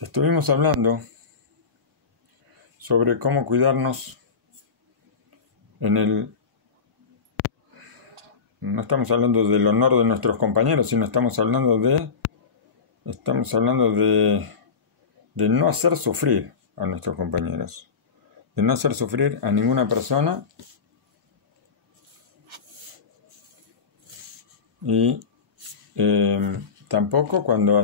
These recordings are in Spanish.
Estuvimos hablando sobre cómo cuidarnos no estamos hablando del honor de nuestros compañeros, sino estamos hablando de no hacer sufrir a nuestros compañeros, de no hacer sufrir a ninguna persona y tampoco cuando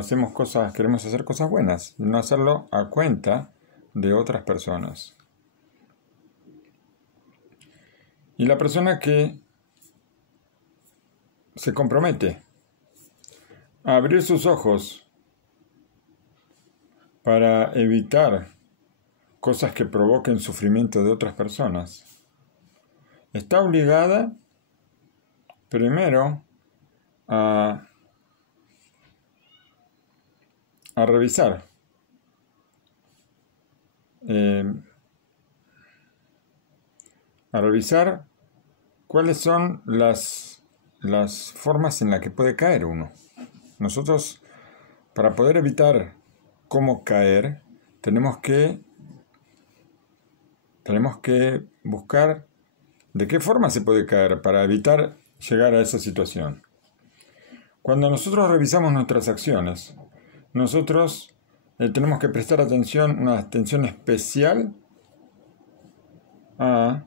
queremos hacer cosas buenas, no hacerlo a cuenta de otras personas. Y la persona que se compromete a abrir sus ojos para evitar cosas que provoquen sufrimiento de otras personas, está obligada primero a revisar cuáles son las formas en las que puede caer uno. Nosotros, para poder evitar cómo caer, tenemos que buscar de qué forma se puede caer para evitar llegar a esa situación. Cuando nosotros revisamos nuestras acciones, nosotros tenemos que prestar una atención especial a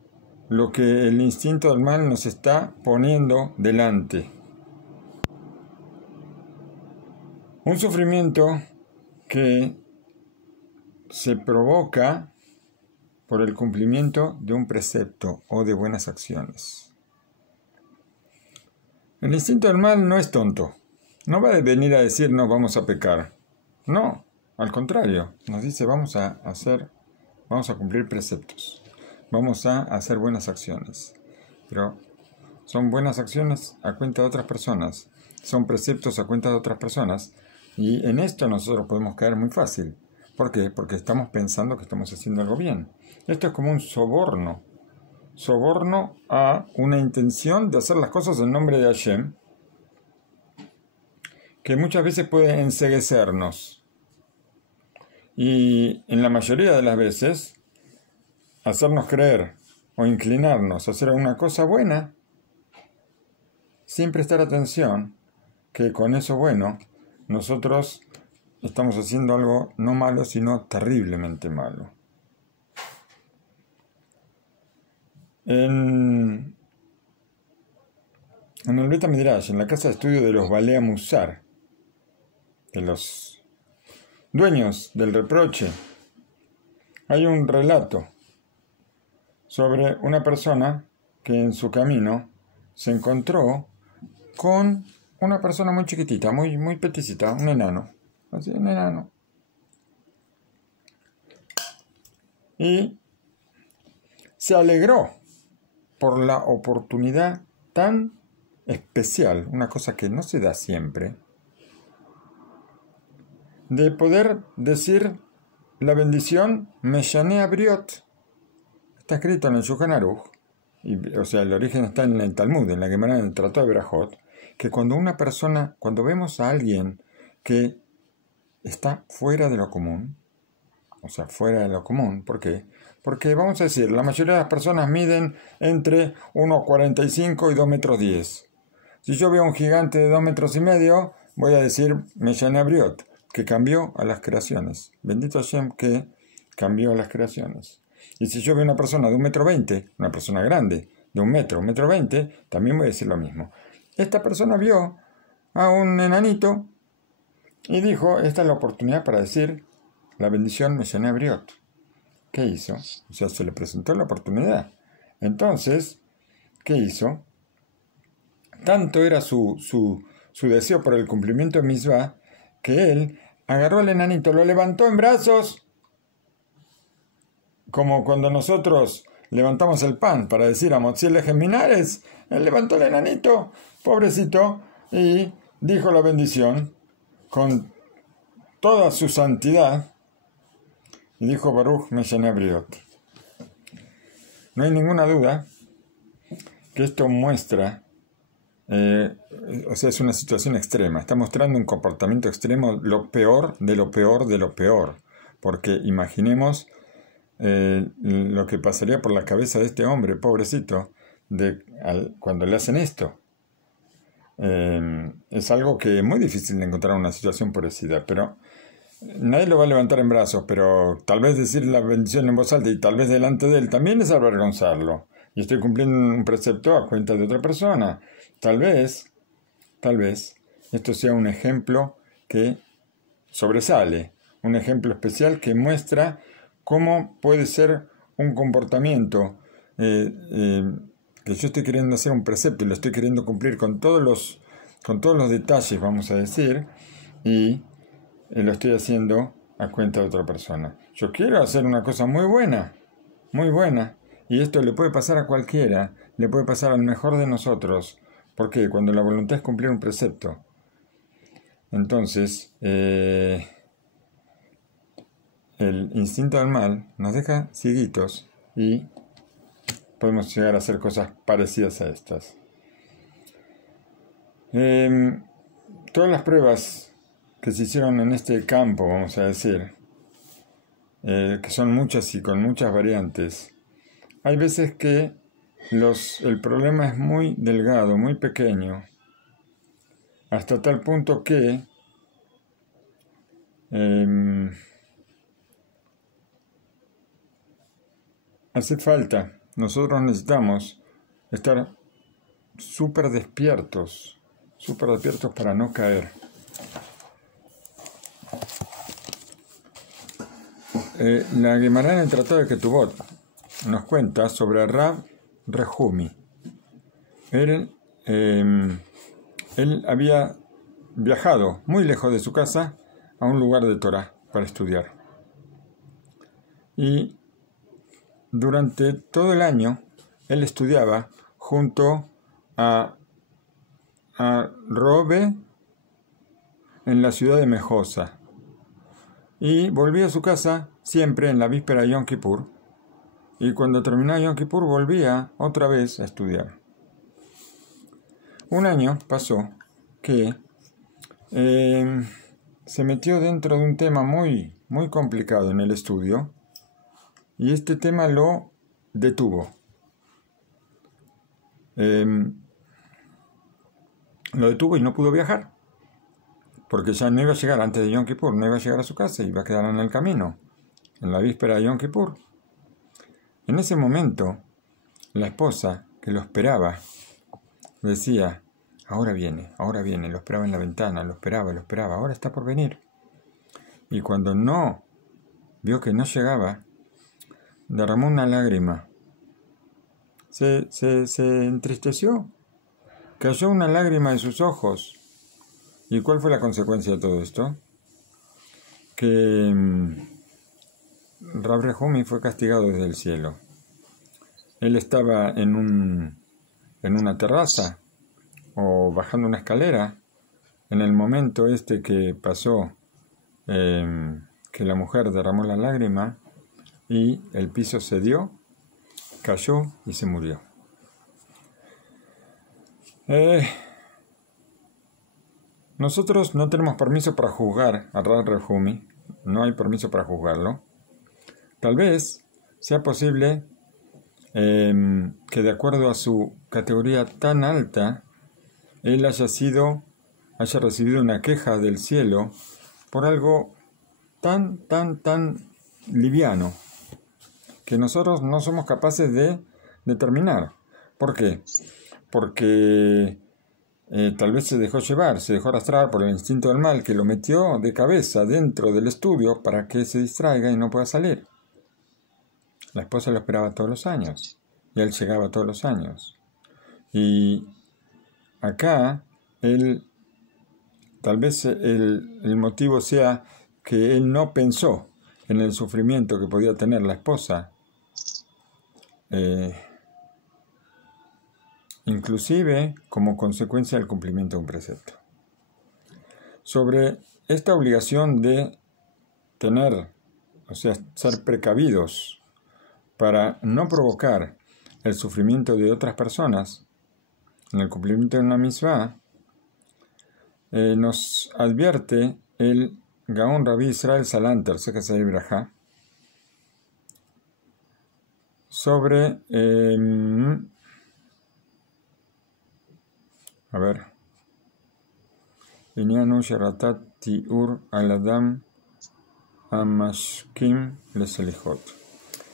lo que el instinto del mal nos está poniendo delante. Un sufrimiento que se provoca por el cumplimiento de un precepto o de buenas acciones. El instinto del mal no es tonto. No va a venir a decirnos vamos a pecar. No, al contrario, nos dice vamos a cumplir preceptos. Vamos a hacer buenas acciones. Pero son buenas acciones a cuenta de otras personas. Son preceptos a cuenta de otras personas. Y en esto nosotros podemos caer muy fácil. ¿Por qué? Porque estamos pensando que estamos haciendo algo bien. Esto es como un soborno. Soborno a una intención de hacer las cosas en nombre de Hashem, que muchas veces puede enceguecernos. Y en la mayoría de las veces, hacernos creer o inclinarnos a hacer una cosa buena, sin prestar atención que con eso bueno, nosotros estamos haciendo algo no malo, sino terriblemente malo. En el Bet HaMidrash, en la casa de estudio de los Balei Musar, de los dueños del reproche, hay un relato sobre una persona que en su camino se encontró con una persona muy chiquitita, muy peticita, un enano. Así, un enano. Y se alegró por la oportunidad tan especial, una cosa que no se da siempre, de poder decir la bendición Meshané Abriot. Está escrito en el Shulchan Aruch, o sea, el origen está en el Talmud, en la Gemara, en el Tratado de Berajot, que cuando vemos a alguien que está fuera de lo común, o sea, fuera de lo común, ¿por qué? Porque vamos a decir, la mayoría de las personas miden entre 1,45 y 2,10 metros. Si yo veo a un gigante de 2,5 metros, voy a decir Meshané Abriot, que cambió a las creaciones. Bendito Hashem que cambió a las creaciones. Y si yo veo a una persona de 1,20 m, una persona grande, de 1 metro, 1,20 m, también voy a decir lo mismo. Esta persona vio a un enanito y dijo, esta es la oportunidad para decir la bendición Meshané Abriot. ¿Qué hizo? O sea, se le presentó la oportunidad. Entonces, ¿qué hizo? Tanto era su deseo por el cumplimiento de Mitzvah, que él agarró al enanito, lo levantó en brazos, como cuando nosotros levantamos el pan para decir a Motzi Lechem Minares, él levantó al enanito, pobrecito, y dijo la bendición con toda su santidad, y dijo Baruch Meshané Abriot. No hay ninguna duda que esto muestra o sea, es una situación extrema. Está mostrando un comportamiento extremo, lo peor de lo peor de lo peor. Porque imaginemos lo que pasaría por la cabeza de este hombre, pobrecito, cuando le hacen esto. Es algo que es muy difícil de encontrar en una situación parecida, pero nadie lo va a levantar en brazos, pero tal vez decir la bendición en voz alta y tal vez delante de él también es avergonzarlo. Y estoy cumpliendo un precepto a cuenta de otra persona. Tal vez, esto sea un ejemplo que sobresale, un ejemplo especial que muestra cómo puede ser un comportamiento que yo estoy queriendo hacer un precepto y lo estoy queriendo cumplir con todos los detalles, vamos a decir, y lo estoy haciendo a cuenta de otra persona. Yo quiero hacer una cosa muy buena, y esto le puede pasar a cualquiera, le puede pasar al mejor de nosotros, porque cuando la voluntad es cumplir un precepto, entonces el instinto del mal nos deja cieguitos y podemos llegar a hacer cosas parecidas a estas. Todas las pruebas que se hicieron en este campo, vamos a decir, que son muchas y con muchas variantes, hay veces que el problema es muy delgado, muy pequeño, hasta tal punto que hace falta, nosotros necesitamos estar súper despiertos para no caer. La Guemará en el Tratado de Ketubot nos cuenta sobre Rab Rehumi. Él había viajado muy lejos de su casa a un lugar de Torah para estudiar. Y durante todo el año él estudiaba junto a Robe en la ciudad de Mejosa. Y volvía a su casa siempre en la víspera de Yom Kippur. Y cuando terminaba Yom Kippur volvía otra vez a estudiar. Un año pasó que se metió dentro de un tema muy, muy complicado en el estudio. Y este tema lo detuvo. Lo detuvo y no pudo viajar. Porque ya no iba a llegar antes de Yom Kippur, no iba a llegar a su casa, iba a quedar en el camino, en la víspera de Yom Kippur. En ese momento, la esposa que lo esperaba decía, ahora viene, lo esperaba en la ventana, lo esperaba, ahora está por venir. Y cuando vio que no llegaba, derramó una lágrima. Se entristeció, cayó una lágrima de sus ojos. ¿Y cuál fue la consecuencia de todo esto? Que Rab Rehumi fue castigado desde el cielo. Él estaba en una terraza o bajando una escalera en el momento que pasó que la mujer derramó la lágrima y el piso cedió, cayó y se murió. Nosotros no tenemos permiso para juzgar a Rab Rehumi, no hay permiso para juzgarlo. Tal vez sea posible que de acuerdo a su categoría tan alta, él haya recibido una queja del cielo por algo tan liviano que nosotros no somos capaces de determinar. ¿Por qué? Porque tal vez se dejó arrastrar por el instinto del mal que lo metió de cabeza dentro del estudio para que se distraiga y no pueda salir. La esposa lo esperaba todos los años y él llegaba todos los años. Y acá tal vez el motivo sea que él no pensó en el sufrimiento que podía tener la esposa, inclusive como consecuencia del cumplimiento de un precepto. Sobre esta obligación de ser precavidos para no provocar el sufrimiento de otras personas, en el cumplimiento de una mitzvah, nos advierte el Gaón Rabbi Israel Salanter, Sekasei Brajá, sobre, Inyanu Sheratat Tiur Aladam Amashkim Leselichot.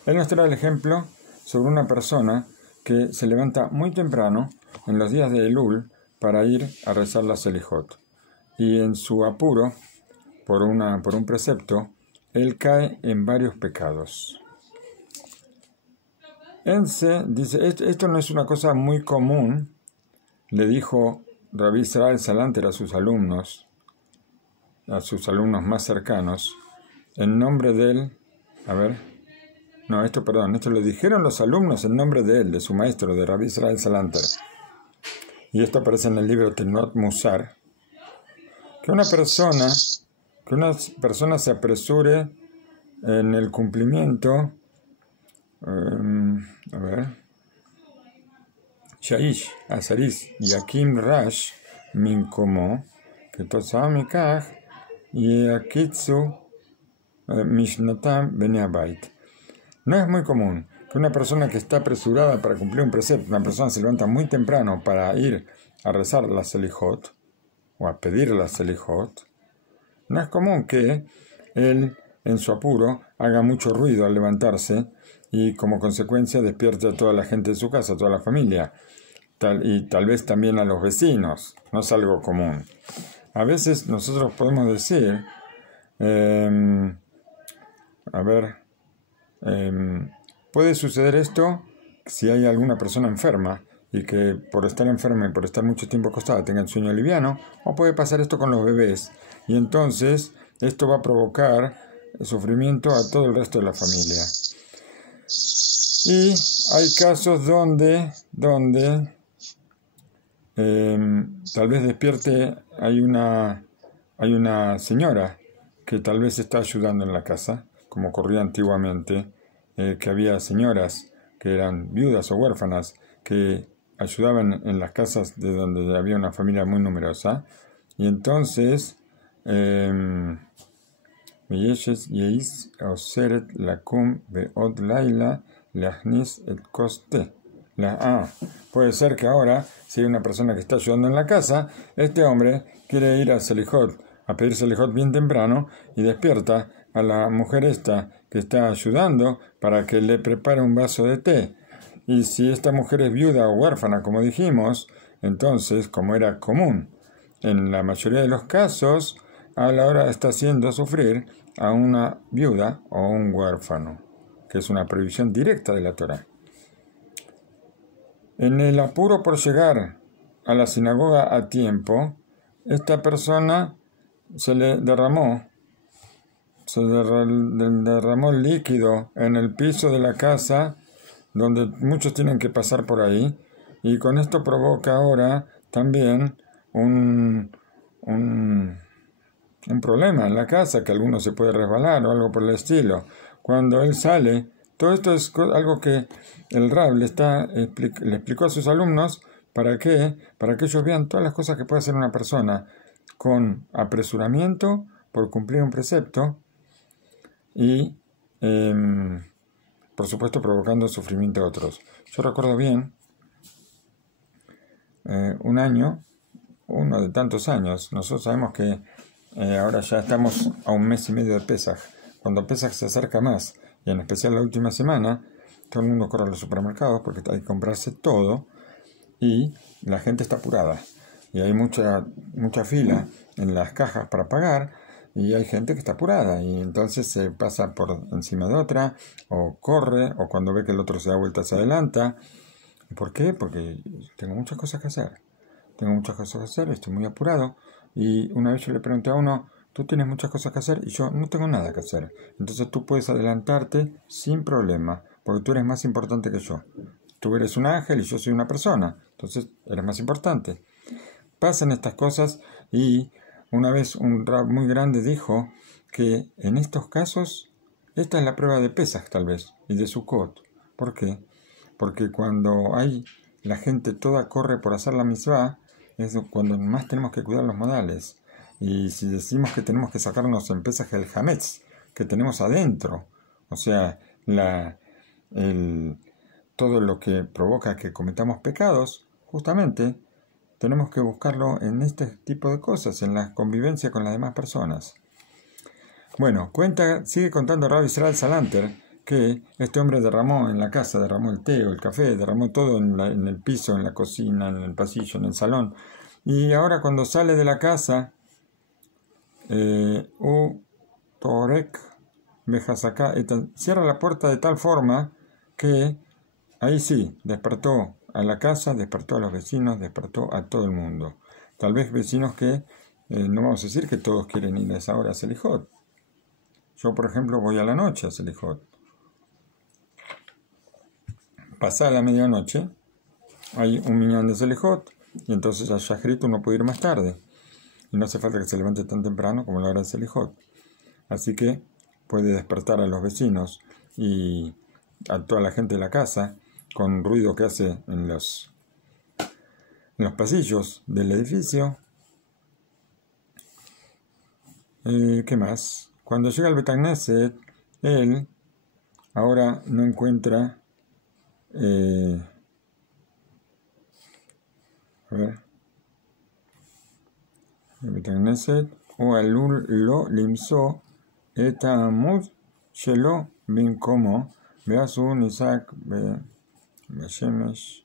Él nos trae el ejemplo sobre una persona que se levanta muy temprano en los días de Elul para ir a rezar la Selichot. Y en su apuro, por un precepto, él cae en varios pecados. Ense dice, esto no es una cosa muy común, le dijo Rabbi Israel Salanter a sus alumnos más cercanos, en nombre de él, esto lo dijeron los alumnos en nombre de él, de su maestro, de Rabbi Israel Salanter. Y esto aparece en el libro Tenot Musar, que una persona se apresure en el cumplimiento, Shaish, Azaris, Yakim Rash, Minkomo, que Tosamikaj, Yakitsu, Mishnatam Beniabait. No es muy común que una persona que está apresurada para cumplir un precepto, una persona se levanta muy temprano para ir a rezar la Selichot, o a pedir la Selichot, no es común que él, en su apuro, haga mucho ruido al levantarse y como consecuencia despierte a toda la gente de su casa, a toda la familia, y tal vez también a los vecinos. No es algo común. A veces nosotros podemos decir, puede suceder esto si hay alguna persona enferma y que por estar enferma y por estar mucho tiempo acostada tenga el sueño liviano, o puede pasar esto con los bebés, y entonces esto va a provocar sufrimiento a todo el resto de la familia. Y hay casos donde tal vez despierte, hay una señora que tal vez está ayudando en la casa, como ocurría antiguamente, que había señoras que eran viudas o huérfanas que ayudaban en las casas de donde había una familia muy numerosa, y entonces puede ser que ahora, si hay una persona que está ayudando en la casa, este hombre quiere ir a Selichot, a pedir Selichot bien temprano, y despierta a la mujer esta que está ayudando para que le prepare un vaso de té. Y si esta mujer es viuda o huérfana, como dijimos, entonces, como era común, en la mayoría de los casos, a la hora está haciendo sufrir a una viuda o un huérfano, que es una prohibición directa de la Torá. En el apuro por llegar a la sinagoga a tiempo, esta persona se le derramó líquido en el piso de la casa, donde muchos tienen que pasar por ahí, y con esto provoca ahora también un problema en la casa, que alguno se puede resbalar o algo por el estilo. Cuando él sale, todo esto es algo que el Rab le explicó a sus alumnos. ¿Para qué? Para que ellos vean todas las cosas que puede hacer una persona con apresuramiento por cumplir un precepto y, por supuesto, provocando sufrimiento a otros. Yo recuerdo bien un año, uno de tantos años. Nosotros sabemos que ahora ya estamos a un mes y medio de Pesaj. Cuando Pesaj se acerca más, y en especial la última semana, todo el mundo corre a los supermercados porque hay que comprarse todo y la gente está apurada. Y hay mucha fila en las cajas para pagar y hay gente que está apurada y entonces se pasa por encima de otra o corre o cuando ve que el otro se da vuelta se adelanta. ¿Por qué? Porque tengo muchas cosas que hacer. Estoy muy apurado. Y una vez yo le pregunté a uno, tú tienes muchas cosas que hacer y yo no tengo nada que hacer. Entonces tú puedes adelantarte sin problema, porque tú eres más importante que yo. Tú eres un ángel y yo soy una persona, entonces eres más importante. Pasan estas cosas y una vez un rab muy grande dijo que en estos casos, esta es la prueba de Pesaj tal vez y de Sukkot. ¿Por qué? Porque cuando hay la gente toda corre por hacer la mitzvah, es cuando más tenemos que cuidar los modales. Y si decimos que tenemos que sacarnos en Pesaj el Hametz, que tenemos adentro, o sea, todo lo que provoca que cometamos pecados, justamente tenemos que buscarlo en este tipo de cosas, en la convivencia con las demás personas. Bueno, sigue contando Rabbi Israel Salanter que este hombre derramó en la casa, derramó el té o el café, derramó todo en el piso, en la cocina, en el pasillo, en el salón. Y ahora cuando sale de la casa, Torek Bejasaká, cierra la puerta de tal forma que ahí sí, despertó a la casa, despertó a los vecinos, despertó a todo el mundo. Tal vez vecinos que, no vamos a decir que todos quieren ir a esa hora a Selijot. Yo, por ejemplo, voy a la noche a Selijot. Pasada la medianoche, hay un minyan de Selijot, y entonces a Shachrit uno puede ir más tarde. Y no hace falta que se levante tan temprano como la hora de Selijot. Así que puede despertar a los vecinos y a toda la gente de la casa con ruido que hace en los pasillos del edificio. ¿Qué más? Cuando llega al Bet Knesset, él ahora no encuentra... a ver... בית הכנסת הוא עלול לא למצוא את העמוד שלו במקומו, ואז הוא נזעק בשמש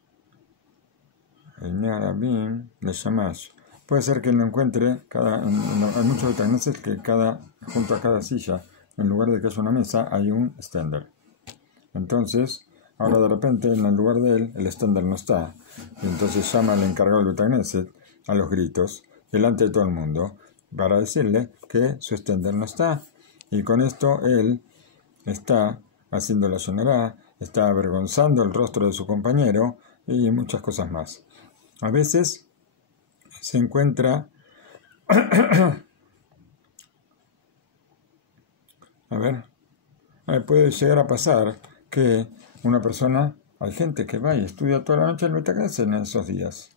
עיני הרבים לשמש. Puede ser que lo encuentre, hay muchos Beit Knesset que junto a cada silla, en lugar de que haya una mesa, hay un extender. Entonces, ahora de repente, en el lugar de él, el extender no está. Entonces llama al encargado del Beit Knesset a los gritos, delante de todo el mundo, para decirle que su extender no está. Y con esto él está haciendo la shonará, está avergonzando el rostro de su compañero y muchas cosas más. A veces se encuentra... puede llegar a pasar que una persona, hay gente que va y estudia toda la noche en el Beit Knesset en esos días.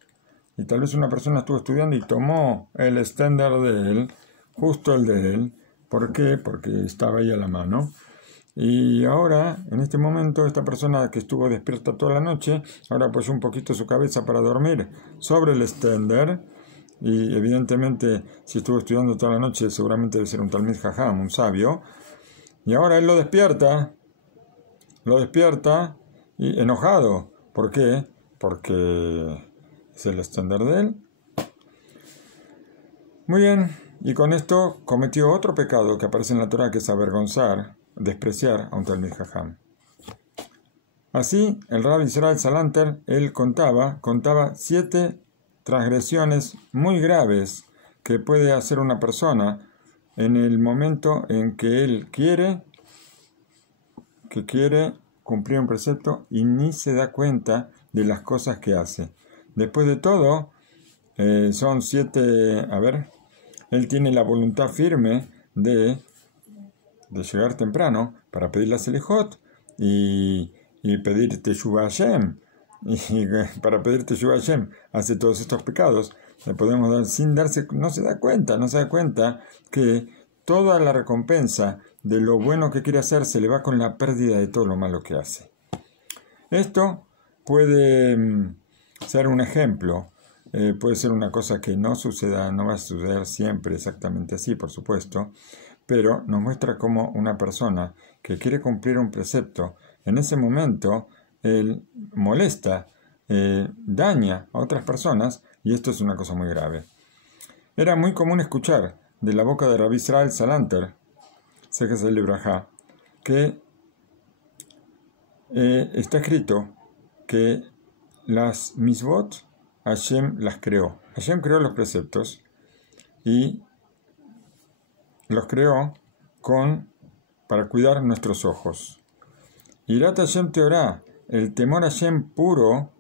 Y tal vez una persona estuvo estudiando y tomó el extender de él, justo el de él. ¿Por qué? Porque estaba ahí a la mano. Y ahora, en este momento, esta persona que estuvo despierta toda la noche, ahora apoyó un poquito su cabeza para dormir sobre el extender. Y evidentemente, si estuvo estudiando toda la noche, seguramente debe ser un Talmid Jajam, un sabio. Y ahora él lo despierta y enojado. ¿Por qué? Porque... es el extender de él. Muy bien, y con esto cometió otro pecado que aparece en la Torah, que es avergonzar, despreciar a un Talmid Jajam. Así, el Rabbi Israel Salanter, él contaba 7 transgresiones muy graves que puede hacer una persona en el momento en que él quiere cumplir un precepto y ni se da cuenta de las cosas que hace. Después de todo, son 7, él tiene la voluntad firme de llegar temprano para pedir la Selijot y pedir Teshuvah Hashem. Y para pedir Teshuvah Hashem hace todos estos pecados. Le podemos dar sin darse, no se da cuenta que toda la recompensa de lo bueno que quiere hacer se le va con la pérdida de todo lo malo que hace. Esto puede ser un ejemplo, puede ser una cosa que no suceda, no va a suceder siempre exactamente así, por supuesto, pero nos muestra cómo una persona que quiere cumplir un precepto, en ese momento, él molesta, daña a otras personas, y esto es una cosa muy grave. Era muy común escuchar de la boca de Rabbi Israel Salanter, Sejes el Librajá, que está escrito que las misbot Hashem las creó. Hashem creó los preceptos y los creó para cuidar nuestros ojos. Irat Hashem Teorá, el temor a Hashem puro,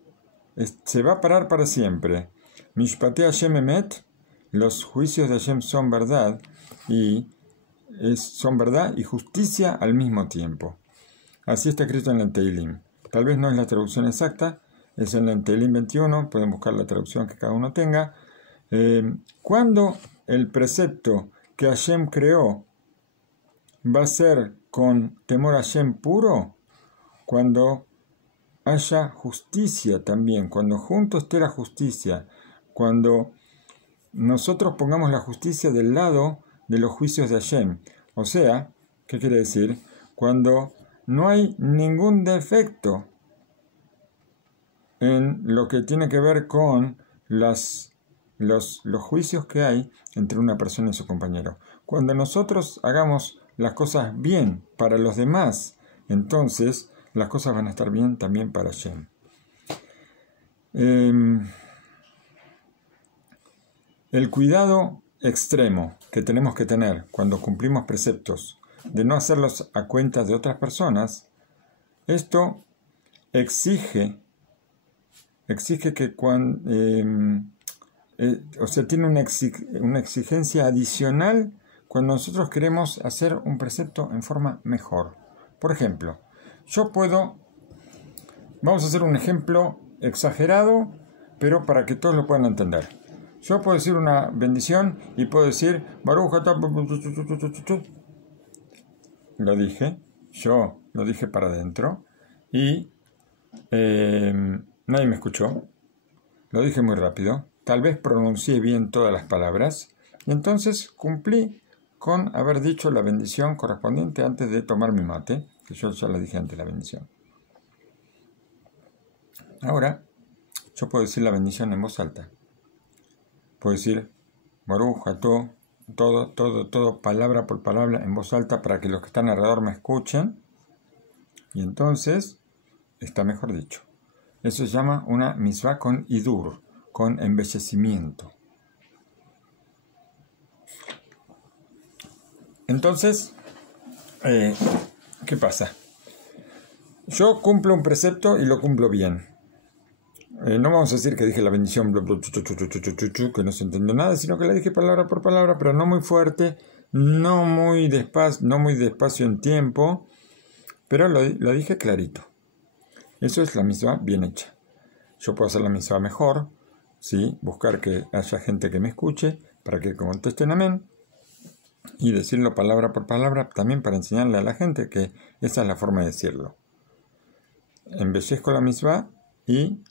se va a parar para siempre. Mishpate Hashem Emet, los juicios de Hashem son verdad y justicia al mismo tiempo. Así está escrito en el Teilim. Tal vez no es la traducción exacta, es en el Tehilim 21, pueden buscar la traducción que cada uno tenga. Cuando el precepto que Hashem creó va a ser con temor a Hashem puro, cuando haya justicia también, cuando junto esté la justicia, cuando nosotros pongamos la justicia del lado de los juicios de Hashem. O sea, ¿qué quiere decir? Cuando no hay ningún defecto en lo que tiene que ver con los juicios que hay entre una persona y su compañero. Cuando nosotros hagamos las cosas bien para los demás, entonces las cosas van a estar bien también para Hashem. El cuidado extremo que tenemos que tener cuando cumplimos preceptos, de no hacerlos a cuenta de otras personas, esto exige que tiene una exigencia adicional cuando nosotros queremos hacer un precepto en forma mejor. Por ejemplo, vamos a hacer un ejemplo exagerado, pero para que todos lo puedan entender. Yo puedo decir una bendición y puedo decir Baruch atah. Yo lo dije para adentro y nadie me escuchó. Lo dije muy rápido. Tal vez pronuncié bien todas las palabras y entonces cumplí con haber dicho la bendición correspondiente antes de tomar mi mate, que yo ya la dije antes, la bendición. Ahora, yo puedo decir la bendición en voz alta. Puedo decir Baruch atah, todo, palabra por palabra en voz alta para que los que están alrededor me escuchen. Y entonces está mejor dicho. Eso se llama una mitzvah con hidur, con embellecimiento. Entonces, ¿qué pasa? Yo cumplo un precepto y lo cumplo bien. No vamos a decir que dije la bendición que no se entendió nada, sino que la dije palabra por palabra, pero no muy fuerte, no muy despacio en tiempo, pero lo dije clarito. Eso es la mitzvah bien hecha. Yo puedo hacer la mitzvah mejor, ¿sí? Buscar que haya gente que me escuche para que contesten amén y decirlo palabra por palabra también para enseñarle a la gente que esa es la forma de decirlo. Embellezco la mitzvah y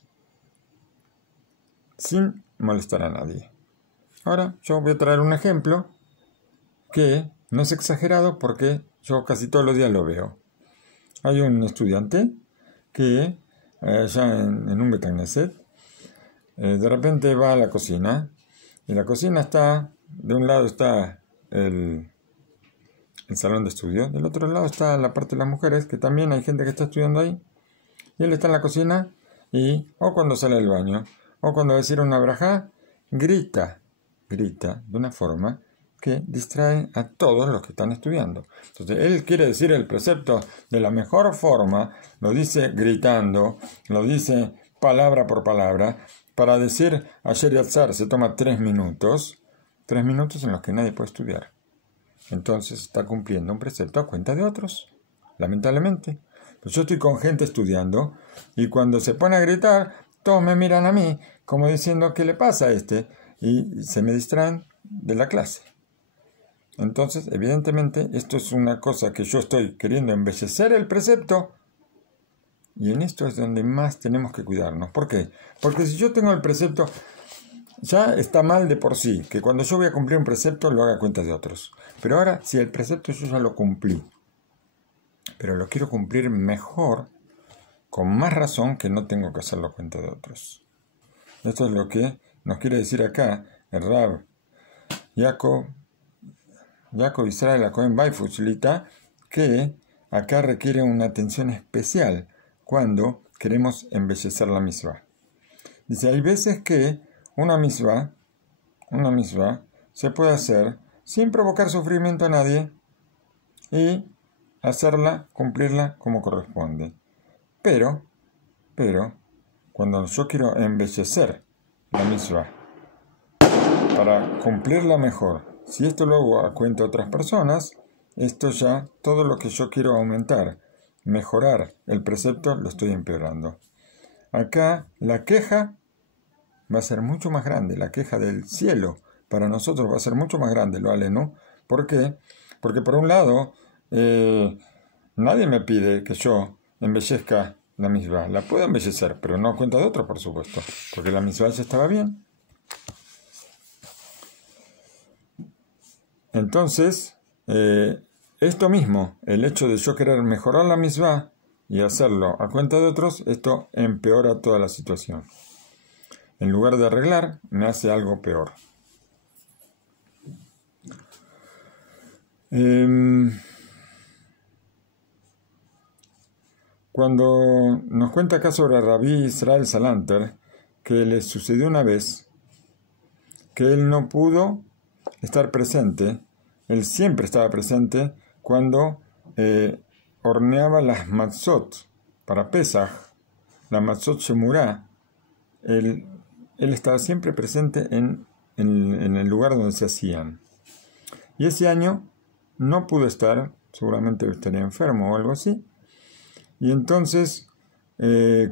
sin molestar a nadie. Ahora yo voy a traer un ejemplo que no es exagerado porque yo casi todos los días lo veo. Hay un estudiante que allá en un Beit Knesset de repente va a la cocina y la cocina está, de un lado está el salón de estudio, del otro lado está la parte de las mujeres, que también hay gente que está estudiando ahí, y él está en la cocina y o cuando sale del baño o cuando va a decir una brajá, grita de una forma que distrae a todos los que están estudiando. Entonces, él quiere decir el precepto de la mejor forma, lo dice gritando, lo dice palabra por palabra, para decir Asher Yatzar se toma 3 minutos en los que nadie puede estudiar. Entonces está cumpliendo un precepto a cuenta de otros, lamentablemente. Pues yo estoy con gente estudiando y cuando se pone a gritar, todos me miran a mí como diciendo ¿qué le pasa a este? Y se me distraen de la clase. Entonces, evidentemente, esto es una cosa que yo estoy queriendo embellecer el precepto y en esto es donde más tenemos que cuidarnos. ¿Por qué? Porque si yo tengo el precepto, ya está mal de por sí, que cuando yo voy a cumplir un precepto lo haga a cuenta de otros. Pero ahora, si el precepto yo ya lo cumplí, pero lo quiero cumplir mejor, con más razón que no tengo que hacerlo a cuenta de otros. Esto es lo que nos quiere decir acá el Rab Jacob Israel HaKohen Beifuch Shlita, que acá requiere una atención especial cuando queremos embellecer la mitzvah. Dice, hay veces que una mitzvah se puede hacer sin provocar sufrimiento a nadie y hacerla, cumplirla como corresponde. Pero, cuando yo quiero embellecer la mitzvah para cumplirla mejor, si esto lo hago a cuenta de otras personas, esto ya, todo lo que yo quiero aumentar, mejorar el precepto, lo estoy empeorando. acá la queja va a ser mucho más grande, la queja del cielo para nosotros va a ser mucho más grande, lo aleno. ¿Por qué? Porque por un lado, nadie me pide que yo embellezca la misma. La puedo embellecer, pero no a cuenta de otro, por supuesto, porque la misma ya estaba bien. Entonces, esto mismo, el hecho de yo querer mejorar la misma y hacerlo a cuenta de otros, esto empeora toda la situación. En lugar de arreglar, me hace algo peor. Cuando nos cuenta acá sobre Rabí Israel Salanter, que le sucedió una vez que él no pudo estar presente, él siempre estaba presente cuando horneaba las matzot para Pesach, la matzot shemurá, él estaba siempre presente en el lugar donde se hacían. Y ese año no pudo estar, seguramente estaría enfermo o algo así. Y entonces,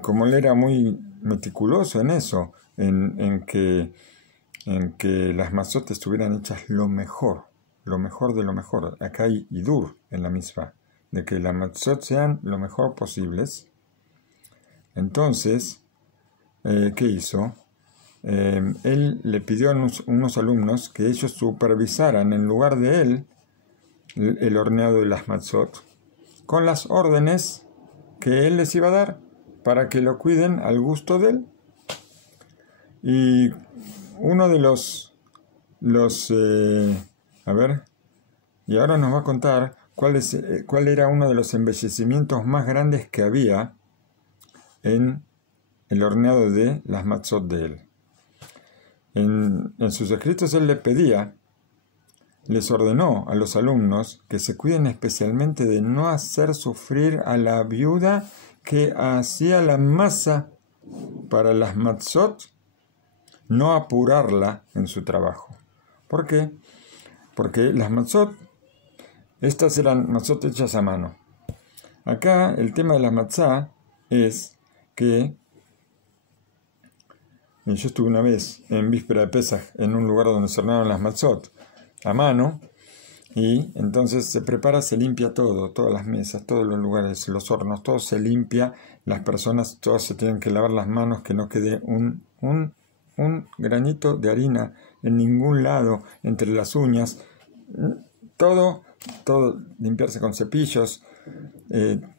como él era muy meticuloso en eso, en que las matzot estuvieran hechas lo mejor de lo mejor. Acá hay idur en la misma, de que las matzot sean lo mejor posibles. Entonces, ¿qué hizo? Él le pidió a unos alumnos que ellos supervisaran en lugar de él el horneado de las matzot, con las órdenes que él les iba a dar para que lo cuiden al gusto de él. Y uno de y ahora nos va a contar cuál era uno de los embellecimientos más grandes que había en el horneado de las matzot de él. En sus escritos él les ordenó a los alumnos que se cuiden especialmente de no hacer sufrir a la viuda que hacía la masa para las matzot, no apurarla en su trabajo. ¿Por qué? Porque las matzot, estas eran matzot hechas a mano. Acá el tema de la matzá es que yo estuve una vez en víspera de Pesach en un lugar donde se horneaban las matzot a mano, y entonces se prepara, se limpia todo, todas las mesas, todos los lugares, los hornos, todo se limpia, las personas todas se tienen que lavar las manos, que no quede un granito de harina en ningún lado, entre las uñas, todo limpiarse con cepillos,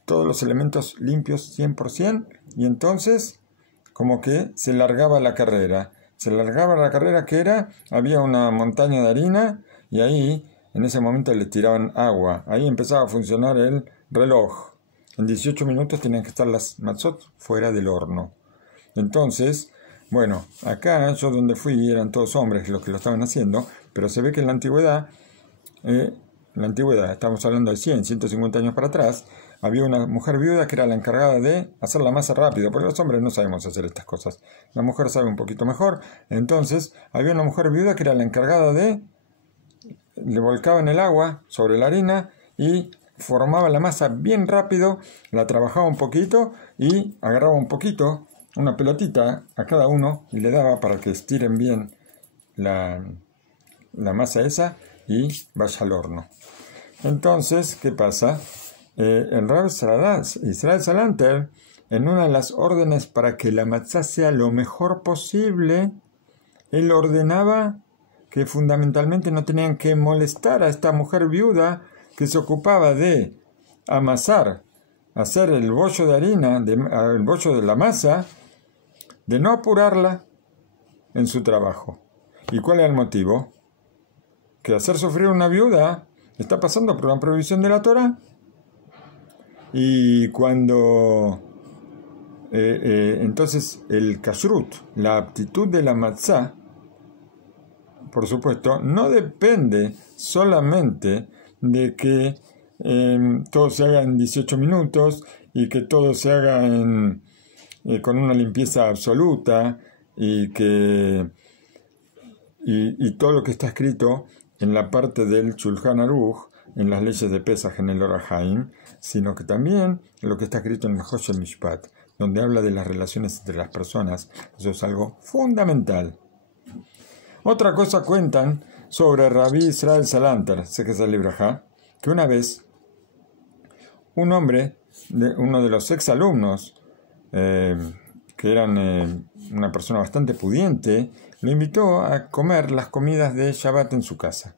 todos los elementos limpios 100%, y entonces como que se largaba la carrera. Que era, había una montaña de harina y ahí en ese momento le tiraban agua. Ahí empezaba a funcionar el reloj. En 18 minutos tenían que estar las matzot fuera del horno. Entonces, bueno, acá yo donde fui eran todos hombres los que lo estaban haciendo, pero se ve que en la antigüedad, estamos hablando de 150 años para atrás, había una mujer viuda que era la encargada de hacer la masa rápido, porque los hombres no sabemos hacer estas cosas. La mujer sabe un poquito mejor. Entonces, había una mujer viuda que era la encargada le volcaban el agua sobre la harina y formaba la masa bien rápido, la trabajaba un poquito y agarraba un poquito, una pelotita a cada uno y le daba para que estiren bien la masa esa y vaya al horno. Entonces, ¿qué pasa? El Rab Israel Salanter, en una de las órdenes para que la matzá sea lo mejor posible, él ordenaba que fundamentalmente no tenían que molestar a esta mujer viuda que se ocupaba de amasar, hacer el bollo de harina, el bollo de la masa, de no apurarla en su trabajo. ¿Y cuál es el motivo? Que hacer sufrir a una viuda está pasando por una prohibición de la Torah. Y cuando entonces el kashrut, la aptitud de la matzá, por supuesto, no depende solamente de que todo se haga en 18 minutos y que todo se haga con una limpieza absoluta y todo lo que está escrito en la parte del Shulchan Aruch, en las leyes de Pesach, en el Orah Haim, sino que también lo que está escrito en el Hosher Mishpat. donde habla de las relaciones entre las personas. Eso es algo fundamental. Otra cosa cuentan sobre Rabbi Israel Salanter, Sekeser Libraja, que una vez un hombre, uno de los exalumnos, que eran una persona bastante pudiente, lo invitó a comer las comidas de Shabbat en su casa.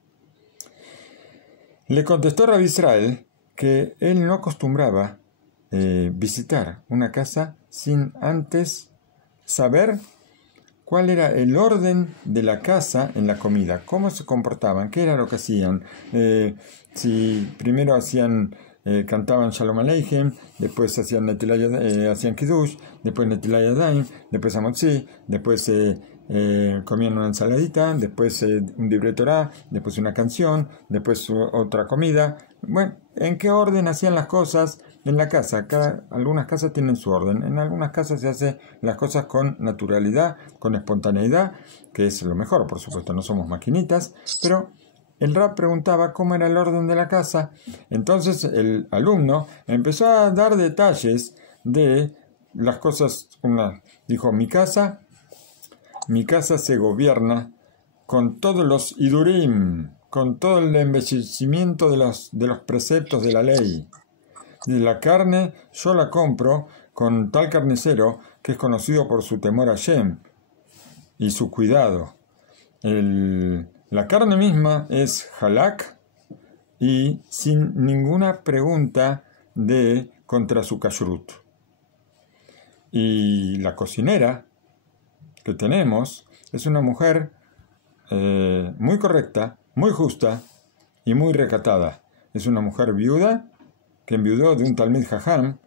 Le contestó Rabbi Israel que él no acostumbraba visitar una casa sin antes saber cuál era el orden de la casa en la comida, cómo se comportaban, qué era lo que hacían, si primero cantaban Shalom Aleichem, después hacían hacían Kiddush, después Netilat Yadayim, después Amotzi, después comían una ensaladita, después un libre Torah, después una canción, después otra comida. Bueno, ¿en qué orden hacían las cosas en la casa? Algunas casas tienen su orden, en algunas casas se hacen las cosas con naturalidad, con espontaneidad, que es lo mejor, por supuesto, no somos maquinitas, pero el Rab preguntaba cómo era el orden de la casa. Entonces el alumno empezó a dar detalles de las cosas. Dijo, mi casa se gobierna con todos los idurim, con todo el embellecimiento de los preceptos de la ley. De la carne yo la compro con tal carnicero que es conocido por su temor a Hashem y su cuidado. La carne misma es halak y sin ninguna pregunta contra su kashrut. Y la cocinera que tenemos es una mujer muy correcta, muy justa y muy recatada. Es una mujer viuda que enviudó de un Talmid Jajam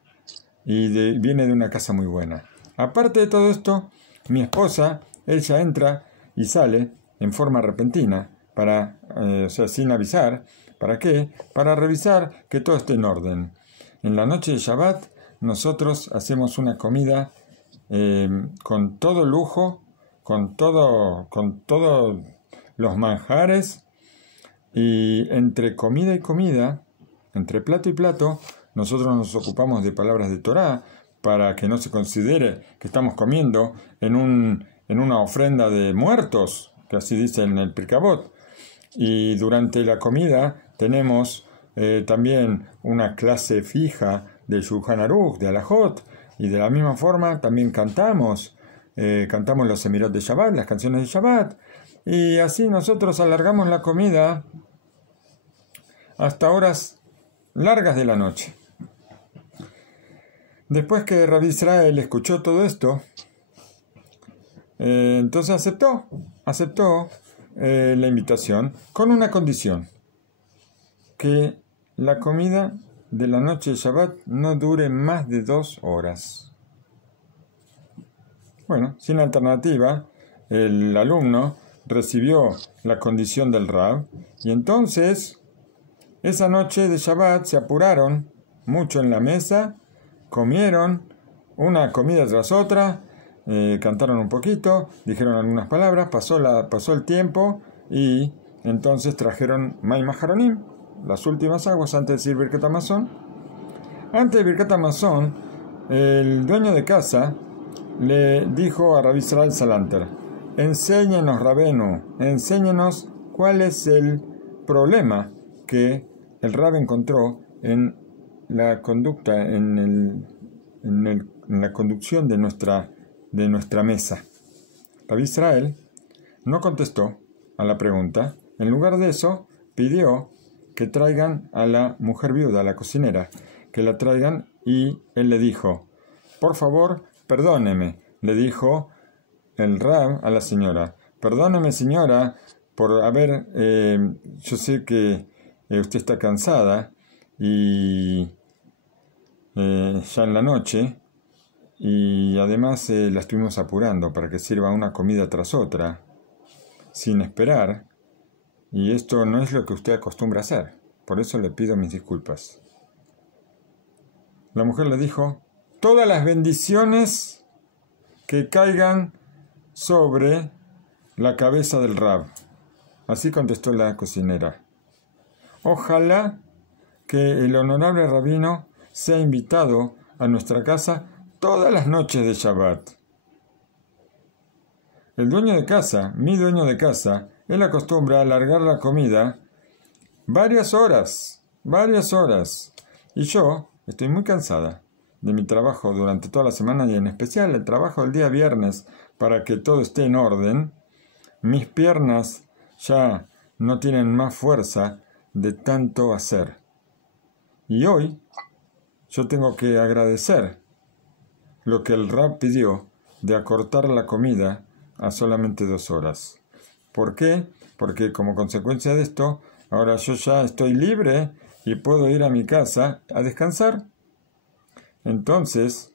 y viene de una casa muy buena. Aparte de todo esto, mi esposa, ella entra y sale en forma repentina, sin avisar. ¿Para qué? Para revisar que todo esté en orden. En la noche de Shabbat, nosotros hacemos una comida con todo lujo, con todos los manjares, y entre comida y comida, entre plato y plato, nosotros nos ocupamos de palabras de Torah para que no se considere que estamos comiendo en una ofrenda de muertos, que así dice en el Pirkei Avot. Y durante la comida tenemos también una clase fija de Shulchan Aruch, de Alajot, y de la misma forma también cantamos los Semirot de Shabbat, las canciones de Shabbat, y así nosotros alargamos la comida hasta horas largas de la noche. Después que Rabbi Israel escuchó todo esto, entonces aceptó la invitación con una condición: que la comida de la noche de Shabbat no dure más de 2 horas. Bueno, sin alternativa, el alumno recibió la condición del Rab, y entonces esa noche de Shabbat se apuraron mucho en la mesa, comieron una comida tras otra, cantaron un poquito, dijeron algunas palabras, pasó el tiempo, y entonces trajeron Mayim Aharonim, las últimas aguas antes de decir Birkat Hamazon. Antes de Birkat Hamazon, el dueño de casa le dijo a Rabbi Israel Salanter: enséñenos, Rabenu, enséñenos cuál es el problema que el Rab encontró en la conducta, en la conducción de nuestra mesa. Rabbi Israel no contestó a la pregunta. En lugar de eso, pidió que traigan a la mujer viuda, a la cocinera, que la traigan, y él le dijo: por favor, perdóneme, le dijo el Rab a la señora: perdóneme, señora, por yo sé que usted está cansada y ya en la noche, y además la estuvimos apurando para que sirva una comida tras otra sin esperar, y esto no es lo que usted acostumbra hacer, por eso le pido mis disculpas. La mujer le dijo: todas las bendiciones que caigan sobre la cabeza del Rab. Así contestó la cocinera: ojalá que el honorable rabino sea invitado a nuestra casa todas las noches de Shabbat. El dueño de casa, mi dueño de casa, él acostumbra a alargar la comida varias horas. Y yo estoy muy cansada de mi trabajo durante toda la semana y en especial el trabajo del día viernes para que todo esté en orden. Mis piernas ya no tienen más fuerza de tanto hacer. Y hoy yo tengo que agradecer lo que el Rab pidió de acortar la comida a solamente 2 horas. ¿Por qué? Porque como consecuencia de esto, ahora yo ya estoy libre y puedo ir a mi casa a descansar. Entonces,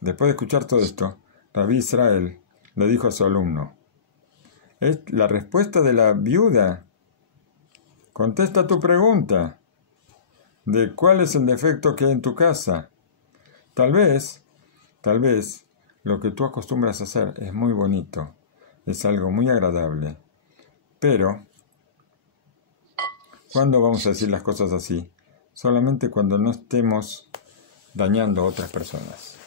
después de escuchar todo esto, Rabí Israel le dijo a su alumno, es la respuesta de la viuda. Contesta tu pregunta de cuál es el defecto que hay en tu casa. Tal vez, lo que tú acostumbras a hacer es muy bonito, es algo muy agradable. Pero, ¿cuándo vamos a decir las cosas así? Solamente cuando no estemos dañando a otras personas.